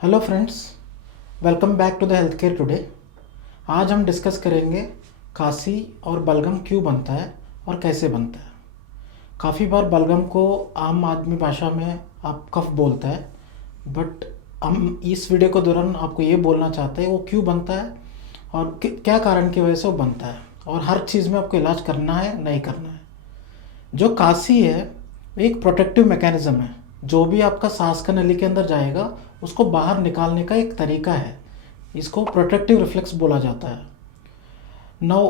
Hello friends, welcome back to the health care today. आज हम discuss करेंगे खांसी और बलगम क्यों बनता है और कैसे बनता है। काफ़ी बार बलगम को आम आदमी भाषा में आप कफ बोलता है, बट हम इस वीडियो के दौरान आपको ये बोलना चाहते हैं वो क्यों बनता है और क्या कारण की वजह से वो बनता है, और हर चीज़ में आपको इलाज करना है नहीं करना है। जो काशी है एक प्रोटेक्टिव मैकेनिज्म है। जो भी आपका सांस का नली के अंदर जाएगा उसको बाहर निकालने का एक तरीका है। इसको प्रोटेक्टिव रिफ्लेक्स बोला जाता है। नौ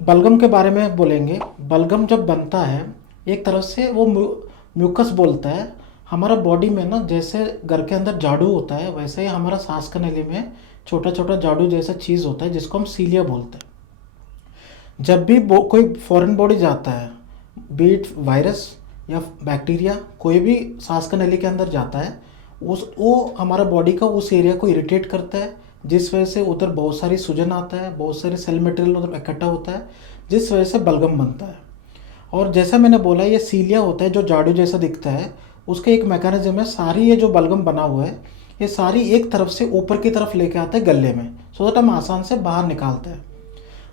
बलगम के बारे में बोलेंगे। बलगम जब बनता है एक तरफ से वो म्यूकस बोलता है। हमारा बॉडी में ना जैसे घर के अंदर झाड़ू होता है वैसे ही हमारा सांस का नली में छोटा छोटा झाड़ू जैसा चीज़ होता है जिसको हम सीलिया बोलते हैं। जब भी कोई फॉरेन बॉडी जाता है, बीट वायरस या बैक्टीरिया, कोई भी सांस का नली के अंदर जाता है, उस वो हमारा बॉडी का उस एरिया को इरिटेट करता है, जिस वजह से उधर बहुत सारी सूजन आता है, बहुत सारे सेल मटेरियल उधर इकट्ठा होता है, जिस वजह से बलगम बनता है। और जैसा मैंने बोला ये सीलिया होता है जो झाड़ू जैसा दिखता है, उसका एक मैकेनिज्म है। सारी ये जो बलगम बना हुआ है ये सारी एक तरफ से ऊपर की तरफ लेके आते हैं गले में, सो दैट हम आसान से बाहर निकालते हैं।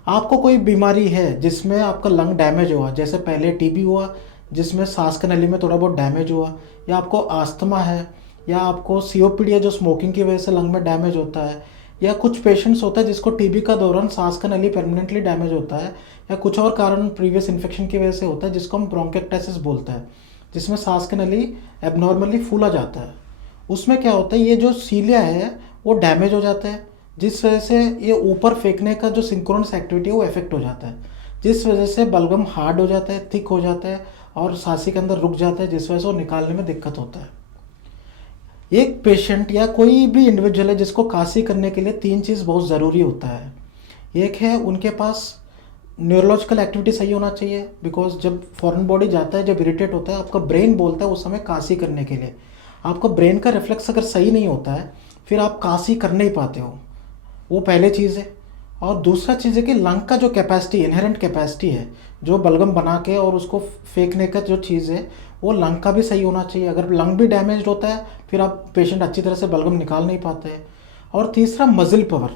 आपको कोई बीमारी है जिसमें आपका लंग डैमेज हुआ, जैसे पहले टीबी हुआ जिसमें सांस की नली में थोड़ा बहुत डैमेज हुआ, या आपको आस्थमा है, या आपको सीओपीडी है जो स्मोकिंग की वजह से लंग में डैमेज होता है, या कुछ पेशेंट्स होता है जिसको टीबी का दौरान सांस का नली परमानेंटली डैमेज होता है, या कुछ और कारण प्रीवियस इन्फेक्शन की वजह से होता है जिसको हम ब्रोंकाइटिस बोलते हैं, जिसमें सांस की नली एबनॉर्मली फूला जाता है। उसमें क्या होता है, ये जो सीलिया है वो डैमेज हो जाता है, जिस वजह से ये ऊपर फेंकने का जो सिंक्रोनस एक्टिविटी है वो इफेक्ट हो जाता है, जिस वजह से बलगम हार्ड हो जाता है, थिक हो जाता है और सांसी के अंदर रुक जाता है, जिस वजह से वो निकालने में दिक्कत होता है। एक पेशेंट या कोई भी इंडिविजुअल है जिसको काशी करने के लिए तीन चीज़ बहुत ज़रूरी होता है। एक है उनके पास न्यूरोलॉजिकल एक्टिविटी सही होना चाहिए, बिकॉज जब फॉरेन बॉडी जाता है, जब इरिटेट होता है, आपका ब्रेन बोलता है उस समय काशी करने के लिए। आपका ब्रेन का रिफ्लेक्स अगर सही नहीं होता है फिर आप काशी कर नहीं पाते हो, वो पहले चीज़ है। और दूसरा चीज़ है कि लंग का जो कैपेसिटी, इनहेरेंट कैपेसिटी है जो बलगम बना के और उसको फेंकने का जो चीज़ है वो लंग का भी सही होना चाहिए। अगर लंग भी डैमेज होता है फिर आप पेशेंट अच्छी तरह से बलगम निकाल नहीं पाते हैं। और तीसरा मजिल पावर।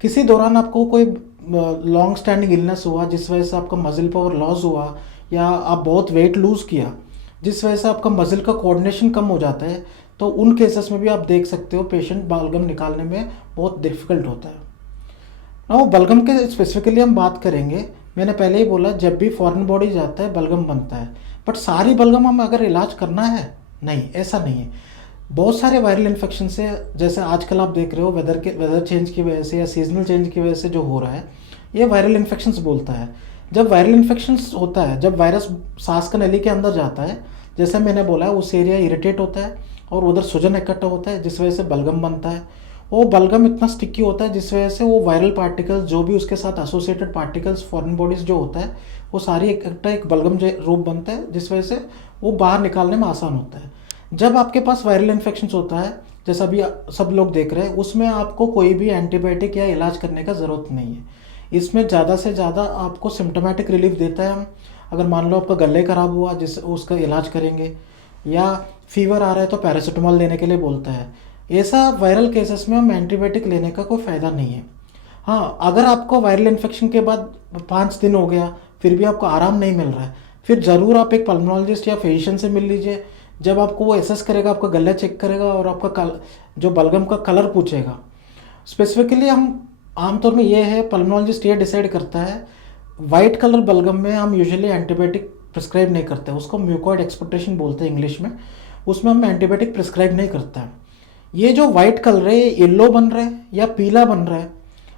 किसी दौरान आपको कोई लॉन्ग स्टैंडिंग इलनेस हुआ जिस वजह से आपका मजिल पावर लॉस हुआ, या आप बहुत वेट लूज़ किया जिस वजह से आपका मजिल का कोऑर्डिनेशन कम हो जाता है, तो उन केसेस में भी आप देख सकते हो पेशेंट बलगम निकालने में बहुत डिफ़िकल्ट होता है। और बलगम के स्पेसिफिकली हम बात करेंगे। मैंने पहले ही बोला जब भी फॉरेन बॉडी जाता है बलगम बनता है, बट सारी बलगम हम अगर इलाज करना है, नहीं, ऐसा नहीं है। बहुत सारे वायरल इन्फेक्शन से, जैसे आजकल आप देख रहे हो वेदर चेंज की वजह से या सीजनल चेंज की वजह से जो हो रहा है, ये वायरल इन्फेक्शंस बोलता है। जब वायरल इन्फेक्शंस होता है, जब वायरस सांस का नली के अंदर जाता है, जैसे मैंने बोला है उस एरिया इरिटेट होता है और उधर सूजन इकट्ठा होता है, जिस वजह से बलगम बनता है। वो बलगम इतना स्टिकी होता है जिस वजह से वो वायरल पार्टिकल्स, जो भी उसके साथ एसोसिएटेड पार्टिकल्स फॉरेन बॉडीज जो होता है, वो सारी इकट्ठा एक बलगम रूप बनता है, जिस वजह से वो बाहर निकालने में आसान होता है। जब आपके पास वायरल इन्फेक्शन होता है, जैसा अभी सब लोग देख रहे हैं, उसमें आपको कोई भी एंटीबायोटिक या इलाज करने का ज़रूरत नहीं है। इसमें ज़्यादा से ज़्यादा आपको सिम्टोमेटिक रिलीफ देता है। हम अगर मान लो आपका गले खराब हुआ, जिस उसका इलाज करेंगे, या फीवर आ रहा है तो पैरासीटामोल लेने के लिए बोलता है। ऐसा वायरल केसेस में हम एंटीबायोटिक लेने का कोई फ़ायदा नहीं है। हाँ, अगर आपको वायरल इन्फेक्शन के बाद 5 दिन हो गया फिर भी आपको आराम नहीं मिल रहा है, फिर ज़रूर आप एक पल्मोनोलॉजिस्ट या फिजिशियन से मिल लीजिए। जब आपको वो एसेस करेगा, आपका गला चेक करेगा और आपका जो बलगम का कलर पूछेगा। स्पेसिफिकली हम आमतौर में ये है, पल्मोनोलॉजिस्ट ये डिसाइड करता है। वाइट कलर बलगम में हम यूजुअली एंटीबायोटिक प्रिस्क्राइब नहीं करते, उसको म्यूकॉइड एक्सपेक्टेशन बोलते हैं इंग्लिश में। उसमें हम एंटीबायोटिक प्रिस्क्राइब नहीं करते हैं। ये जो वाइट कलर है, ये येलो बन रहा है या पीला बन रहा है,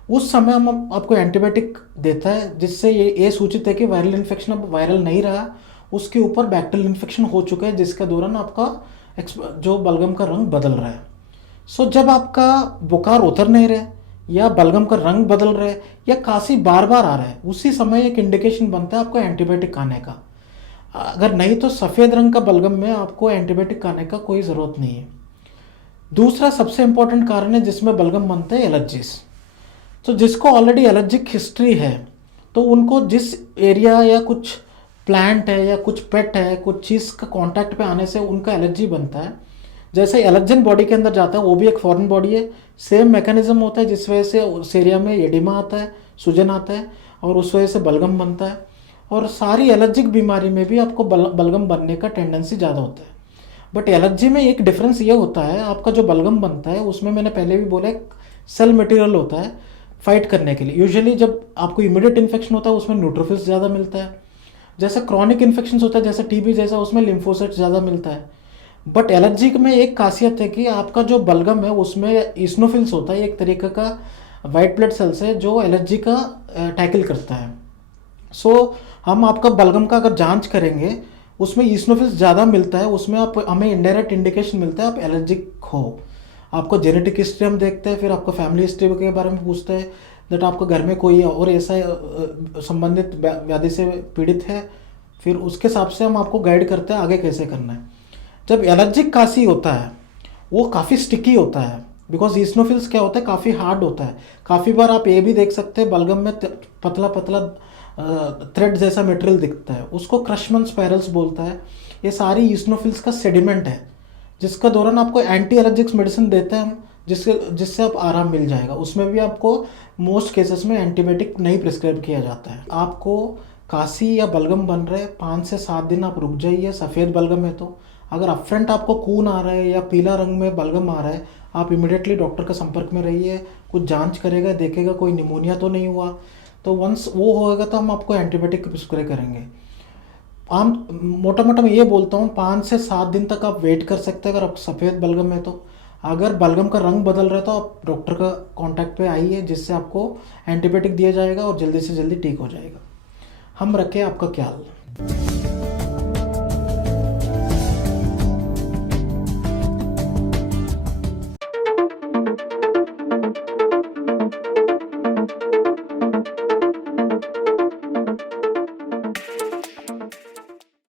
उस समय हम आपको एंटीबायोटिक देता है, जिससे ये सूचित है कि वायरल इन्फेक्शन अब वायरल नहीं रहा, उसके ऊपर बैक्टीरियल इन्फेक्शन हो चुका है, जिसके दौरान आपका जो बलगम का रंग बदल रहा है। सो जब आपका बुखार उतर नहीं रहा है, या बलगम का रंग बदल रहा है, या काशी बार बार आ रहा है, उसी समय एक इंडिकेशन बनता है आपको एंटीबायोटिक खाने का। अगर नहीं तो सफ़ेद रंग का बलगम में आपको एंटीबायोटिक खाने का कोई ज़रूरत नहीं है। दूसरा सबसे इंपॉर्टेंट कारण है जिसमें बलगम बनते हैं, एलर्जीज। तो जिसको ऑलरेडी एलर्जिक हिस्ट्री है, तो उनको जिस एरिया या कुछ प्लांट है या कुछ पेट है, कुछ चीज़ का कांटेक्ट पे आने से उनका एलर्जी बनता है, जैसे एलर्जन बॉडी के अंदर जाता है, वो भी एक फॉरेन बॉडी है, सेम मैकेनिज्म होता है, जिस वजह से उस एरिया में एडिमा आता है, सूजन आता है, और उस वजह से बलगम बनता है। और सारी एलर्जिक बीमारी में भी आपको बलगम बनने का टेंडेंसी ज़्यादा होता है। बट एलर्जी में एक डिफरेंस ये होता है, आपका जो बलगम बनता है उसमें मैंने पहले भी बोला, एक सेल मटेरियल होता है फाइट करने के लिए। यूजुअली जब आपको इमीडिएट इन्फेक्शन होता है उसमें न्यूट्रोफिल्स ज़्यादा मिलता है। जैसे क्रॉनिक इन्फेक्शन होता है, जैसे टीबी जैसा, उसमें लिम्फोसाइट ज़्यादा मिलता है। बट एलर्जी में एक खासियत है कि आपका जो बलगम है उसमें इस्नोफिल्स होता है, एक तरीके का वाइट ब्लड सेल्स है जो एलर्जी का टैकल करता है। सो हम आपका बलगम का अगर जांच करेंगे, उसमें इस्नोफिल्स ज़्यादा मिलता है, उसमें आप हमें इनडायरेक्ट इंडिकेशन मिलता है आप एलर्जिक हो। आपको जेनेटिक हिस्ट्री हम देखते हैं, फिर आपको फैमिली हिस्ट्री के बारे में पूछते हैं, दैट आपके घर में कोई और ऐसा संबंधित व्याधि से पीड़ित है, फिर उसके हिसाब से हम आपको गाइड करते हैं आगे कैसे करना है। जब एलर्जिक खांसी होता है वो काफ़ी स्टिकी होता है, बिकॉज ईस्नोफिल्स क्या होता है, काफ़ी हार्ड होता है। काफ़ी बार आप ये भी देख सकते हैं बलगम में पतला पतला थ्रेड जैसा मटेरियल दिखता है, उसको क्रशमन स्पायरल्स बोलता है। ये सारी ईस्नोफिल्स का सेडिमेंट है, जिसका दौरान आपको एंटी एलर्जिक्स मेडिसिन देते हैं हम, जिससे आप आराम मिल जाएगा। उसमें भी आपको मोस्ट केसेस में एंटीबायोटिक नहीं प्रिस्क्राइब किया जाता है। आपको काशी या बलगम बन रहे 5 से 7 दिन आप रुक जाइए। सफ़ेद बलगम है तो, अगर अपफ्रंट आपको खून आ रहा है या पीला रंग में बलगम आ रहा है, आप इमिडिएटली डॉक्टर के संपर्क में रहिए। कुछ जांच करेगा, देखेगा कोई निमोनिया तो नहीं हुआ, तो वंस वो होएगा तो हम आपको एंटीबायोटिक प्रिस्क्राइब करेंगे। आम मोटा मोटा मैं ये बोलता हूँ 5 से 7 दिन तक आप वेट कर सकते हैं अगर आप सफ़ेद बलगम है तो। अगर बलगम का रंग बदल रहा है तो आप डॉक्टर का कांटेक्ट पे आइए, जिससे आपको एंटीबायोटिक दिया जाएगा और जल्दी से जल्दी ठीक हो जाएगा। हम रखें आपका ख्याल।